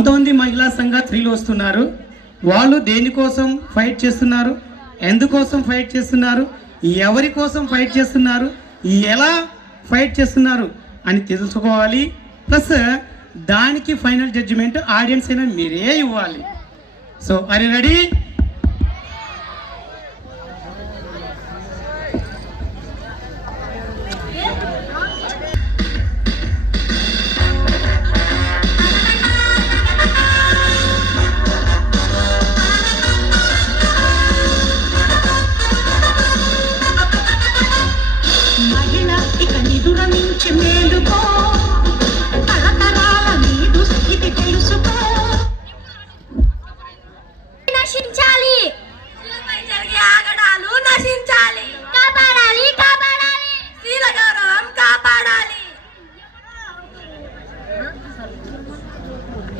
కొంతమంది మహిళా సంఘ స్త్రీలు వస్తున్నారు. వాళ్ళు దేనికోసం ఫైట్ చేస్తున్నారు, ఎందుకోసం ఫైట్ చేస్తున్నారు, ఎవరి కోసం ఫైట్ చేస్తున్నారు, ఎలా ఫైట్ చేస్తున్నారు అని తెలుసుకోవాలి. ప్లస్ దానికి ఫైనల్ జడ్జిమెంట్ ఆడియన్స్ అయినా మీరే ఇవ్వాలి. So are you ready?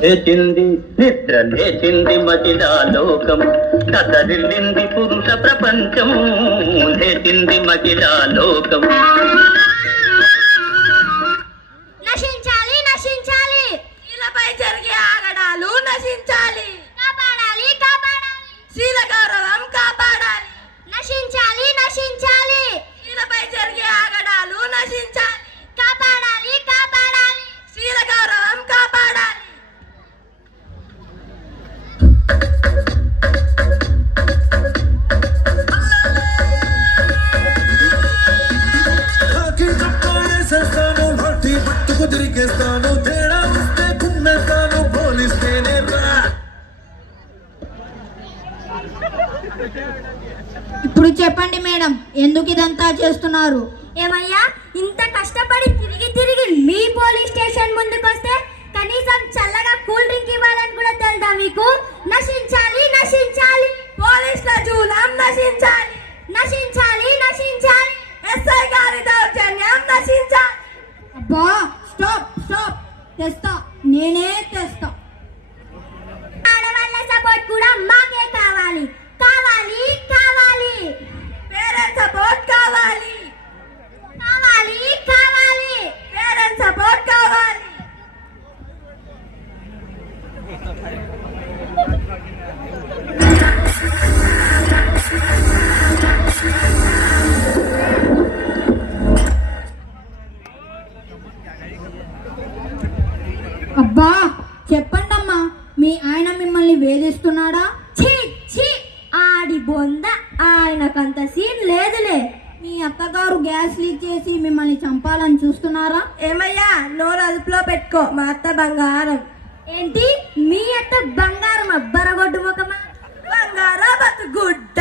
లేచింది నిద్ర లేచింది మహిళా లోకం, కదలిల్లింది పురుష ప్రపంచం. లేచింది మహిళా లోకం. నశించాలి నశించాలి, స్త్రీలపై జరిగే ఆగడాలు నశించాలి. కాపాడాలి కాపాడాలి, స్త్రీల గౌరవం కాపాడాలి. నశించాలి నశించాలి, స్త్రీలపై జరిగే ఆగడాలు నశించాలి. కాపాడాలి కాపాడాలి, స్త్రీల గౌరవం కాపాడాలి. ఇప్పుడు చెప్పండి మేడం, ఎందుకు ఇదంతా చేస్తున్నారు? ఏమయ్యా, ఇంత కష్టపడి తిరిగి తిరిగి మీ పోలీస్ స్టేషన్ ముందుకు వస్తే కనీసం చల్లగా కూల్ డ్రింక్ ఇవ్వాలని కూడా తెలుదా మీకు? నశించాలి నశించాలి, పోలీసుల జూలం నశించాలి. నశించాలి నశించాలి, ఎస్ఐ గారి దౌర్జన్యం నశించాలి. అబ్బా స్టాప్ స్టాప్, తెస్తా, నేనే తెస్తా. ఆడవాళ్ళ సపోర్ట్ కూడా మాకే కావాలి కావాలి కావాలి. పేరెంట్స్ సపోర్ట్ కావాలి కావాలి కావాలి. పేరెంట్స్ సపోర్ట్ కావాలి. అబ్బా చెప్పండమ్మా, మీ ఆయన మిమ్మల్ని వేధిస్తున్నాడా? ఛీ ఛీ, ఆడి బొంద, ఆయనకంత సీన్ లేదులే. మీ అత్తగారు గ్యాస్ లీక్ చేసి మిమ్మల్ని చంపాలని చూస్తున్నారా? ఏమయ్యా, నోరు అదుపులో పెట్టుకో, మా అత్త బంగారం. ఏంటి మీ అత్త బంగారం? అబ్బరగొడ్డు ముఖమా, బంగారా బతు గుడ్డ.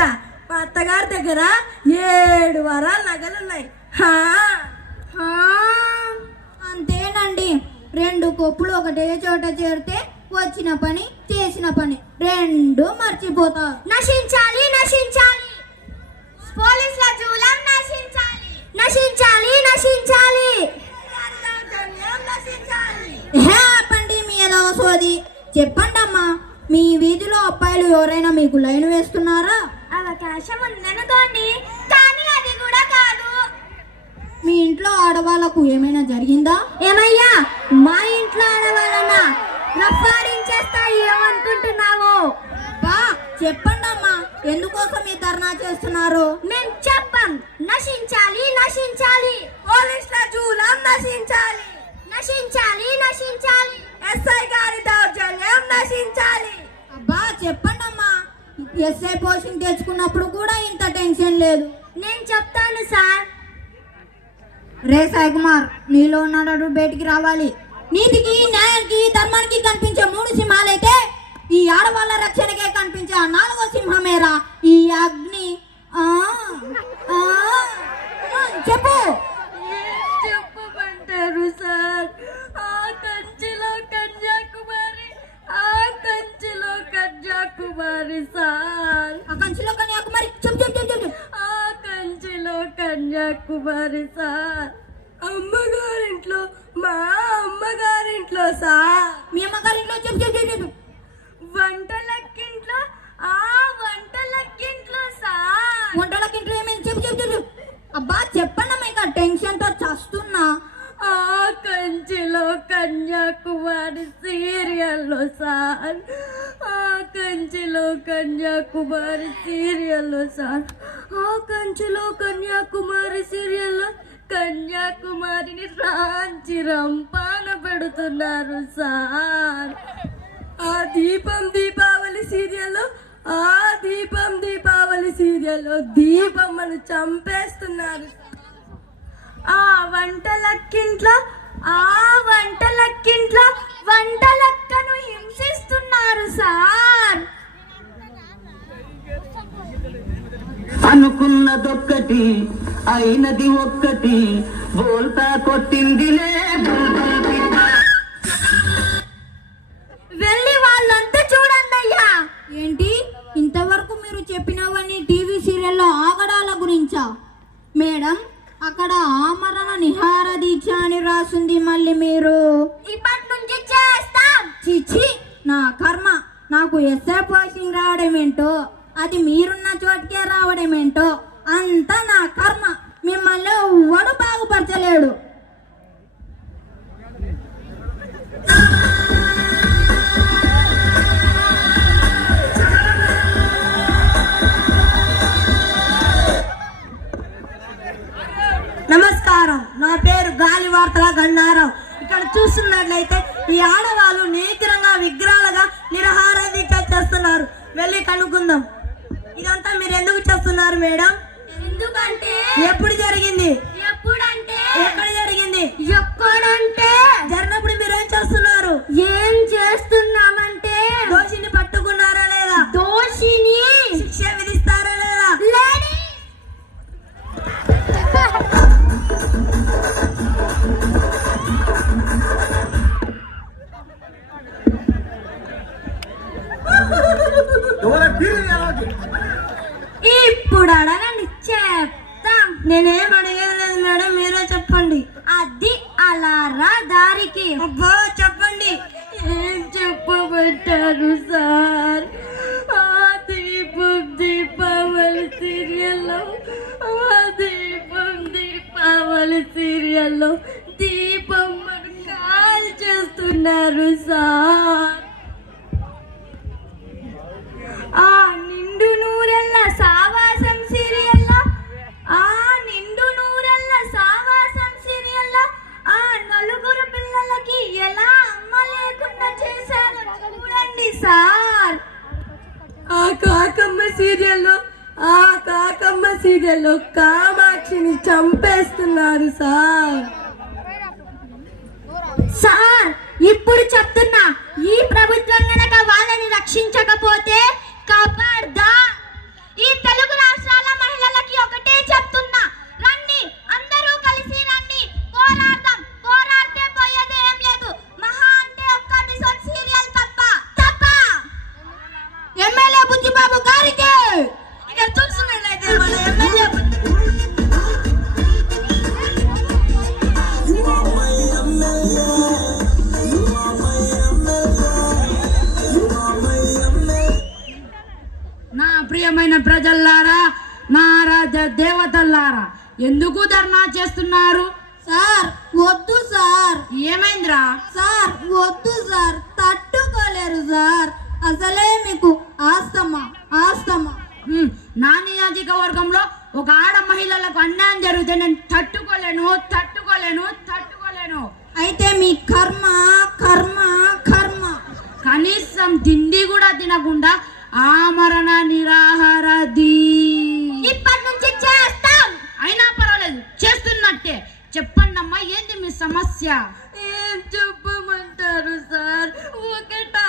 మా అత్తగారి దగ్గర 7 వారాల నగలున్నాయి. అంతేనండి, 2 కొప్పులు ఒకటే చోట చేరితే వచ్చిన పని చేసిన పని 2 మర్చిపోతారు. నశించాలి నశించాలి, పోలీసుల జూలం నశించాలి. నశించాలి నశించాలి, ఆపండి మీ ఎలా సోది. చెప్పండమ్మా, మీ వీధిలో అబ్బాయిలు ఎవరైనా మీకు లైన్ వేస్తున్నారా? అవకాశం ఉందనుకోండి, కానీ అది కూడా కాదు. మీ ఇంట్లో ఆడవాళ్లకు ఏమైనా జరిగిందా? ఏమయ్యా, మా ఇంట్లో ఆడవాళ్ళన్నా రఫారించేస్తా ఏమనుకుంటున్నావు? బా చెప్పండమ్మా, ఎందుకోసం ఈ ధర్నా చేస్తున్నారు? మేం చెప్పం. నశించాలి నశించాలి, పోలీసుల జూలం నశించాలి. నశించాలి నశించాలి, ఎస్ఐ గారి దౌర్జన్యం నశించాలి. అబ్బా చెప్పండమ్మా, ఎస్ఐ పోస్టింగ్ తెచ్చుకున్నప్పుడు కూడా ఇంత టెన్షన్ లేదు. నేను చెప్తాను సార్. రే సాయి కుమార్, నీలో ఉన్నాడు బయటికి రావాలి. నీతికి న్యాయానికి ధర్మానికి కనిపించే 3 సింహాలైతే ఈ ఆడవాళ్ళ రక్షణకే కనిపించే 4వ సింహమేరా ఈ అగ్ని. చెప్పు. చెప్పమంటారు సార్? ఆ కంచిలో కన్యాకుమారి, ఆ కంచిలో కన్యాకుమారి సార్. ఆ కంచిలో కన్యాకుమారి, చెప్పు చెప్పు చెప్పు. ఆ కంచిలో కన్యాకుమారి సార్. అమ్మగారింట్లో, మా అమ్మగారింట్లో సార్. మీ అమ్మగారింట్లో చెప్పు చెప్పు చెప్పు. వంటలక్కింట్లో, ఆ వంటలక్కింట్లో సార్. వంటలక్కింట్లో ఏమైంది? చెప్పు చెప్పు చెప్పు. అబ్బా చెప్పండి, మీకు టెన్షన్ తో చస్తున్నా. ఆ కంచిలో కన్యాకుమారి కన్యాకుమారి సీరియల్లో సార్, ఆ కంచెలో కన్యాకుమారి సీరియల్లో సార్, ఆ కంచెలో కన్యాకుమారి సీరియల్లో కన్యాకుమారిని రాంచి రంపాన పెడుతున్నారు సార్. ఆ దీపం దీపావళి సీరియల్లో, ఆ దీపం దీపావళి సీరియల్లో దీపమ్మను చంపేస్తున్నారు. ఆ వంటలక్కింట్లో వంటలక్కను హింసిస్తున్నారు సార్. అనుకున్నదొక్కటి అయినది ఒక్కటి, బోల్తా కొట్టిందిలే బుల్బుల్ పిట్ట. వెళ్ళి వాళ్ళంతా చూడండి అయ్యా. ఏంటి ఇంతవరకు మీరు చెప్పినవన్నీ టీవీ సీరియల్లో ఆగడాల గురించా? మేడం, అక్కడ ఆమరణ నిహార దీక్ష అని రాసింది, మళ్ళీ మీరు ఇప్పటి నుంచి చేస్తాం. చిచి, నా కర్మ. నాకు ఎస్ఐ పోస్టింగ్ రావడమేంటో, అది మీరున్న చోటుకే రావడమేంటో, అంతా నా కర్మ. మిమ్మల్ని ఎవ్వడు బాగుపరచలేడు. నమస్కారం, నా పేరు గాలివార్తల గన్నారావు. ఇక్కడ చూస్తున్నట్లయితే ఈ ఆడవాళ్ళు నీతిరంగా విగ్రహాలుగా నిరాహార దీక్ష చేస్తున్నారు. వెళ్ళి కనుక్కుందాం. ఇదంతా మీరు ఎందుకు చేస్తున్నారు మేడం? ఎందుకంటే ఎప్పుడు జరిగింది? ఎప్పుడంటే ఎక్కడ జరిగింది? ఎక్కడంటే జరిగినప్పుడు మీరేం చేస్తున్నారు? ఏం చేస్తున్నామంటే దోషిని పట్టుకున్నారా లేదా? దోషిని శిక్ష విధిస్తారా లేదా? లేడీ ఇప్పుడు అడగండి, చెప్తాం. నేనేం అడిగలేదు మేడం, మీరే చెప్పండి. అది అలా రా దారికి. అబ్బా చెప్పండి. ఏం చెప్పబట్టారు సార్? ఆ దీపం దీపావళి సీరియల్లో, ఆ దీపం దీపావళి సీరియల్లో దీపమ్మను కాల్ చేస్తున్నారు సార్. ఆ నిండు నూరెళ్ళ సావాసం సీరియల్లో, ఆ నిండు నూరెళ్ళ సావాసం సీరియల్లో ఆ నలుగురు పిల్లలకి ఎలా అమ్మ లేకుండా చేశారో చూడండి సార్. ఆ కాకమ్మ సీరియల్లో కామాక్షిని చంపేస్తున్నారు సార్. సార్ ఇప్పుడు చెప్తున్నా, ఈ ప్రభుత్వం గనక వాళ్ళని రక్షించకపోతే కబర్దా. ఈ తెలుగు రాష్ట్రాల మహిళలకి ఒకటే చెప్తున్నా, రండి, అందరూ కలిసి రండి, పోరాడదాం. పోరాడితే పోయేది ఏం లేదు, మహా అంటే ఒక్క ఎపిసోడ్ సీరియల్ తప్ప. ఎమ్మెల్యే బుచ్చిబాబు గారికి ఇక్కడ చూస్తున్నట్లయితే మన ఎమ్మెల్యే నా ప్రియమైన ప్రజల్లారా, నా రాజ దేవతల్లారా, ఎందుకు ధర్నా చేస్తున్నారు? సార్ వద్దు సార్. ఏమైందిరా? సార్ వద్దు సార్, తట్టుకోలేరు సార్. అసలే మీకు ఆస్తమా. నా నియోజకవర్గంలో ఒక ఆడ మహిళలకు అన్యాయం జరిగితే నేను తట్టుకోలేను. అయితే మీ కర్మ. కనీసం తిండి కూడా తినకుండా ఆమరణ నిరాహార ఇప్పటి నుంచి చేస్తాం. అయినా పర్వాలేదు, చేస్తున్నట్టే. చెప్పండి అమ్మా, ఏంటి మీ సమస్య? ఏం చెప్పమంటారు సార్? ఒకటా